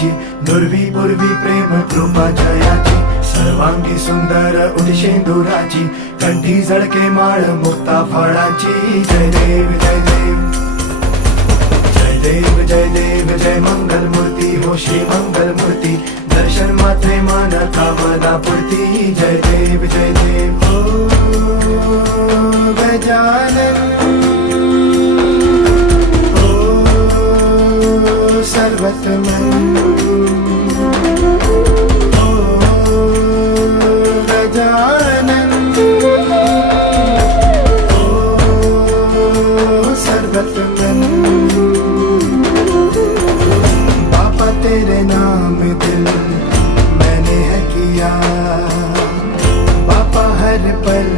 जयाची, दुर्वी पूर्वी प्रेम कृपा जयाची, सर्वांगी सुंदर उदिशेंदुराची, कंठी झळके माळ मुक्ता फळाची. जय देव जय देव जय देव जय देव जय मंगल मूर्ती हो श्री मंगल मूर्ती, दर्शन मात्रे मन कामना पूर्ती. जय देव जय देव हो गजानन हो सर्वतमन बापा तेरे नाम दिल मैंने है किया, बापा हर पल